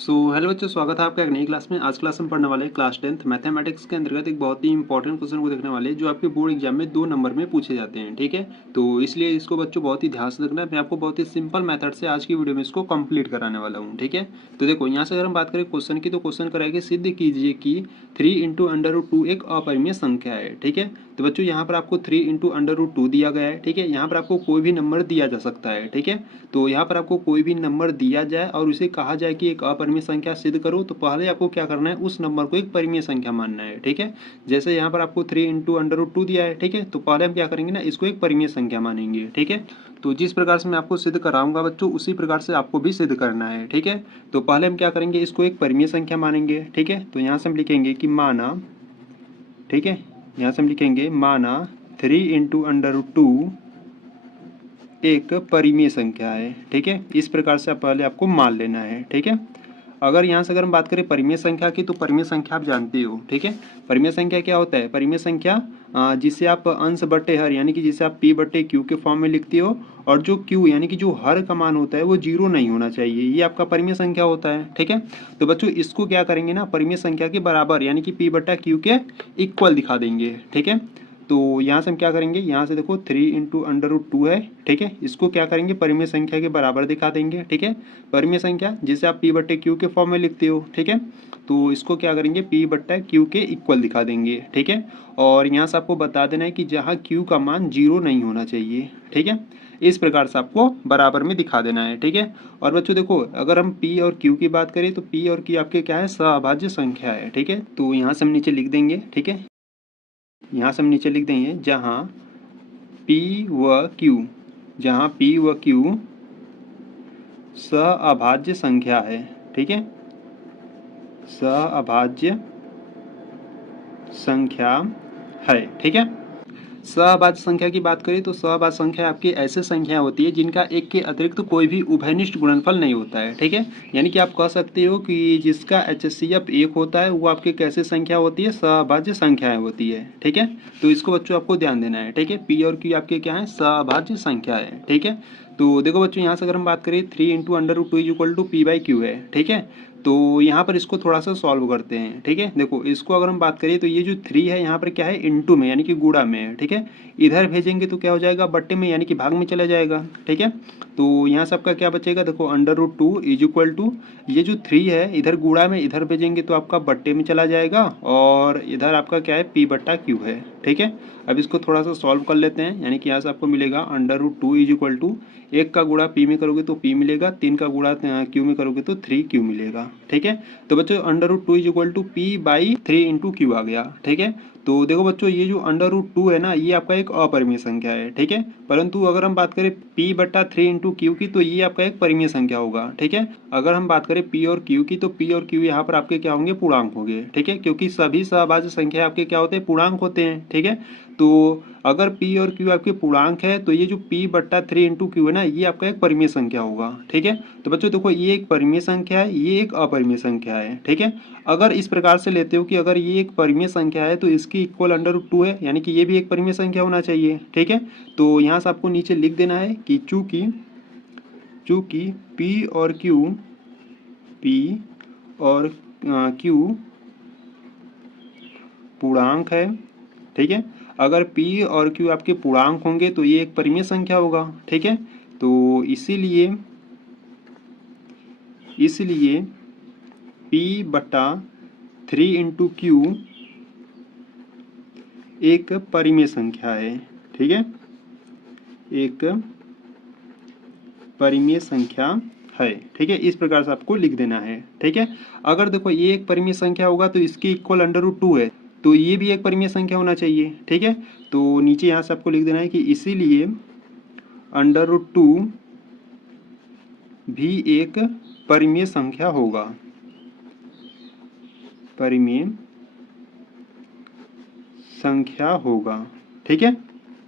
Hello बच्चों, स्वागत है आपका एक नई क्लास में। आज क्लास में पढ़ने वाले क्लास 10th मैथमेटिक्स के अंतर्गत एक बहुत ही इंपॉर्टेंट क्वेश्चन को देखने वाले जो आपके बोर्ड एग्जाम में 2 नंबर में पूछे जाते हैं। ठीक है, तो इसलिए इसको बच्चों बहुत ही ध्यान से देखना है। मैं आपको बहुत ही सिंपल मेथड से आज की वीडियो में इसको कंप्लीट कराने वाला हूँ। ठीक है, तो देखो यहाँ से अगर हम बात करें क्वेश्चन की, तो क्वेश्चन कराएंगे सिद्ध कीजिए कि 3 × √2 एक अपरिमेय संख्या है। ठीक है, तो बच्चों यहाँ पर आपको 3 × √2 दिया गया है। ठीक है, यहाँ पर आपको कोई भी नंबर दिया जा सकता है। ठीक है, तो यहाँ पर आपको कोई भी नंबर दिया जाए और उसे कहा जाए कि एक अपरिमेय संख्या सिद्ध करो, तो पहले आपको क्या करना है, उस नंबर को एक परिमेय संख्या मानना है। ठीक है, जैसे यहाँ पर आपको 3 × √2 दिया है। ठीक है, तो पहले हम क्या करेंगे ना, इसको एक परिमेय संख्या मानेंगे। ठीक है, तो जिस प्रकार से मैं आपको सिद्ध कराऊंगा बच्चों, उसी प्रकार से आपको भी सिद्ध करना है। ठीक है, तो पहले हम क्या करेंगे, इसको एक परिमेय संख्या मानेंगे। ठीक है, तो यहाँ से हम लिखेंगे कि माना, ठीक है, यहाँ से हम लिखेंगे माना 3 × √2 एक परिमेय संख्या है। ठीक है, इस प्रकार से पहले आपको मान लेना है। ठीक है, अगर यहाँ से अगर हम बात करें परिमेय संख्या की, तो परिमेय संख्या आप जानते हो। ठीक है, परिमेय संख्या क्या होता है, परिमेय संख्या जिसे आप अंश बट्टे हर यानी कि जिसे आप p/q के फॉर्म में लिखते हो, और जो q यानी कि जो हर का मान होता है वो 0 नहीं होना चाहिए, ये आपका परिमेय संख्या होता है। ठीक है, तो बच्चों इसको क्या करेंगे ना, परिमेय संख्या के बराबर यानी कि p/q के इक्वल दिखा देंगे। ठीक है, तो यहाँ से हम क्या करेंगे, यहाँ से देखो 3 × √2 है। ठीक है, इसको क्या करेंगे, परिमेय संख्या के बराबर दिखा देंगे। ठीक है, परिमेय संख्या जिसे आप p/q के फॉर्म में लिखते हो। ठीक है, तो इसको क्या करेंगे, p/q के इक्वल दिखा देंगे। ठीक है, और यहाँ से आपको बता देना है कि जहाँ q का मान 0 नहीं होना चाहिए। ठीक है, इस प्रकार से आपको बराबर में दिखा देना है। ठीक है, और बच्चों देखो अगर हम p और q की बात करें, तो p और q आपके क्या है, सहअभाज्य संख्या है। ठीक है, तो यहाँ से हम नीचे लिख देंगे। ठीक है, यहाँ से हम नीचे लिख देंगे जहाँ P व Q, जहाँ P व Q सहअभाज्य संख्या है। ठीक है, सहअभाज्य संख्या है। ठीक है, सहअभाज्य संख्या की बात करें तो सहअभाज्य संख्या आपकी ऐसे संख्या होती है जिनका एक के अतिरिक्त कोई भी उभयनिष्ठ गुणनफल नहीं होता है। ठीक है, यानी कि आप कह सकते हो कि जिसका HCF 1 होता है वो आपकी कैसे संख्या होती है, सहअभाज्य संख्याएं होती है। ठीक है, तो इसको बच्चों आपको ध्यान देना है। ठीक है, P और Q आपके क्या है, सहअभाज्य संख्या है। ठीक है, तो देखो बच्चों यहाँ से अगर हम बात करें 3 × √2 = p/q है। ठीक है, तो यहाँ पर इसको थोड़ा सा सॉल्व करते हैं। ठीक है, देखो इसको अगर हम बात करें तो ये जो 3 है यहाँ पर क्या है, इनटू में यानी कि गुणा में है। ठीक है, इधर भेजेंगे तो क्या हो जाएगा, बट्टे में यानी कि भाग में चला जाएगा। ठीक है, तो यहाँ से आपका क्या बचेगा, देखो √2 = ये जो 3 है इधर गुणा में इधर भेजेंगे तो आपका बट्टे में चला जाएगा, और इधर आपका क्या है, p/q है। ठीक है, अब इसको थोड़ा सा सॉल्व कर लेते हैं, यानी कि यहाँ से आपको मिलेगा √2 = 1 का गुणा p में करोगे तो p मिलेगा, 3 का गुणा q में करोगे तो 3q मिलेगा। ठीक है, तो बच्चों √2 = p/3 × q आ गया। ठीक है, तो देखो बच्चों ये जो √2 है ना, ये आपका एक अपरिमेय संख्या है। ठीक है, परंतु अगर हम बात करें p/3 × q की, तो ये आपका एक परिमेय संख्या होगा। ठीक है, अगर हम बात करें p और q की, तो p और q यहाँ पर आपके क्या होंगे, पूर्णांक होंगे। ठीक है, क्योंकि सभी सहभाज्य संख्या आपके क्या होते हैं, पूर्णांक होते हैं। ठीक है, तो अगर p और q आपके पूर्णांक है तो ये जो p/3 × q है ना, ये आपका एक परिमेय संख्या होगा। ठीक है, तो बच्चों देखो ये एक परिमेय संख्या है, ये एक अपरिमेय संख्या है। ठीक है, अगर इस प्रकार से लेते हो कि अगर ये एक परिमेय संख्या है तो इसकी इक्वल √2 है, यानी कि ये भी एक परिमेय संख्या होना चाहिए। ठीक है, तो यहाँ से आपको नीचे लिख देना है कि चूंकि p और q पूर्णांक है। ठीक है, अगर p और q आपके पूर्णांक होंगे तो ये एक परिमेय संख्या होगा। ठीक है, तो इसीलिए p/3 × q एक परिमेय संख्या है। ठीक है, एक परिमेय संख्या है। ठीक है, इस प्रकार से आपको लिख देना है। ठीक है, अगर देखो ये एक परिमेय संख्या होगा तो इसकी इक्वल √2 है, तो ये भी एक परिमेय संख्या होना चाहिए। ठीक है, तो नीचे यहाँ से आपको लिख देना है कि इसीलिए √2 भी एक परिमेय संख्या होगा, परिमेय संख्या होगा। ठीक है,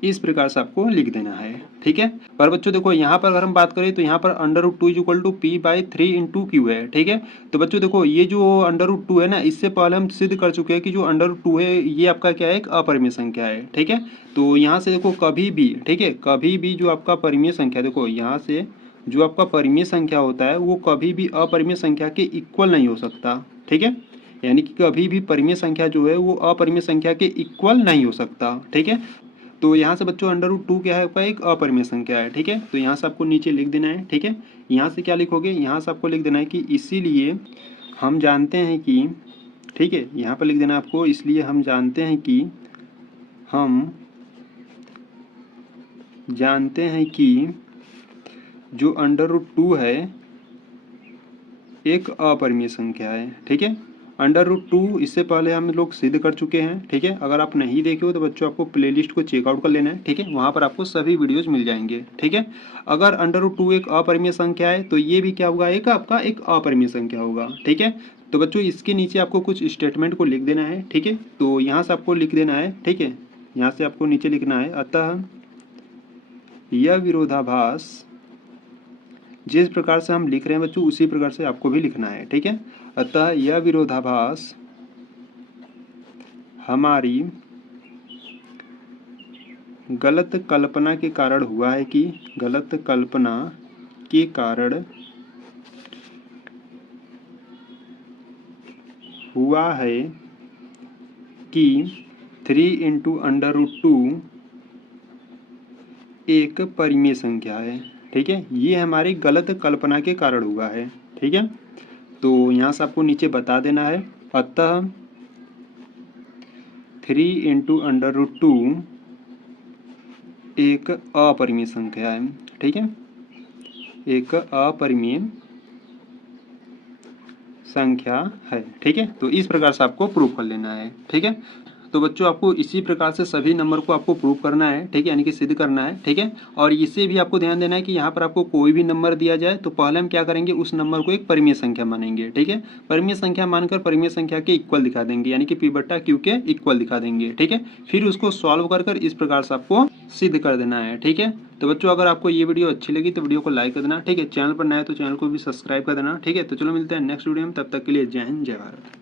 इस प्रकार से आपको लिख देना है। ठीक है, पर बच्चों देखो यहाँ पर अगर हम बात करें तो यहाँ पर √2 = p/3 × q है। ठीक है, तो बच्चों देखो ये जो √2 है ना, इससे पहले हम सिद्ध कर चुके हैं कि जो √2 है ये आपका क्या है, एक अपरिमेय संख्या है। ठीक है, तो यहाँ से देखो कभी भी, ठीक है, कभी भी जो आपका परिमेय संख्या, देखो यहाँ से जो आपका परिमेय संख्या होता है वो कभी भी अपरिमेय संख्या के इक्वल नहीं हो सकता, ठीक है। यानी कि कभी भी परिमेय संख्या जो है वो अपरिमेय संख्या के इक्वल नहीं हो सकता, ठीक है। तो यहाँ से बच्चों √2 क्या है, आपका एक अपरिमेय संख्या है, ठीक है। तो यहाँ से आपको नीचे लिख देना है, ठीक है। यहाँ से क्या लिखोगे, यहाँ से आपको लिख देना है कि इसीलिए हम जानते हैं कि, ठीक है, यहाँ पर लिख देना है आपको, इसलिए हम जानते हैं कि जो √2 है एक अपरिमेय संख्या है, ठीक है। √2 इससे पहले हम लोग सिद्ध कर चुके हैं, ठीक है। अगर आप नहीं देखे हो तो बच्चों आपको प्लेलिस्ट को चेकआउट कर लेना है, ठीक है। वहाँ पर आपको सभी वीडियोज मिल जाएंगे, ठीक है। अगर √2 एक अपरिमेय संख्या है तो ये भी क्या होगा, एक आपका एक अपरिमेय संख्या होगा, ठीक है। तो बच्चों इसके नीचे आपको कुछ स्टेटमेंट को लिख देना है, ठीक है। तो यहाँ से आपको लिख देना है, ठीक है। यहाँ से आपको नीचे लिखना है, अतः यह विरोधाभास जिस प्रकार से हम लिख रहे हैं बच्चों उसी प्रकार से आपको भी लिखना है, ठीक है। अतः यह विरोधाभास हमारी गलत कल्पना के कारण हुआ है कि कि 3 × √2 एक परिमेय संख्या है, ठीक है। ये हमारी गलत कल्पना के कारण हुआ है, ठीक है। तो यहाँ से आपको नीचे बता देना है, अतः 3 × √2 एक अपरिमेय संख्या है, ठीक है। एक अपरिमेय संख्या है, ठीक है। तो इस प्रकार से आपको प्रूव कर लेना है, ठीक है। तो बच्चों आपको इसी प्रकार से सभी नंबर को आपको प्रूव करना है, ठीक है, यानी कि सिद्ध करना है, ठीक है। और इससे भी आपको ध्यान देना है कि यहाँ पर आपको कोई भी नंबर दिया जाए तो पहले हम क्या करेंगे, उस नंबर को एक परिमेय संख्या मानेंगे, ठीक है। परिमेय संख्या मानकर परिमेय संख्या के इक्वल दिखा देंगे, यानी कि P/Q के इक्वल दिखा देंगे, ठीक है। फिर उसको सॉल्व कर इस प्रकार से आपको सिद्ध कर देना है, ठीक है। तो बच्चों अगर आपको ये वीडियो अच्छी लगी तो वीडियो को लाइक कर देना, ठीक है। चैनल पर नया है तो चैनल को भी सब्सक्राइब कर देना, ठीक है। तो चलो मिलते हैं नेक्स्ट वीडियो में, तब तक के लिए जय हिंद जय भारत।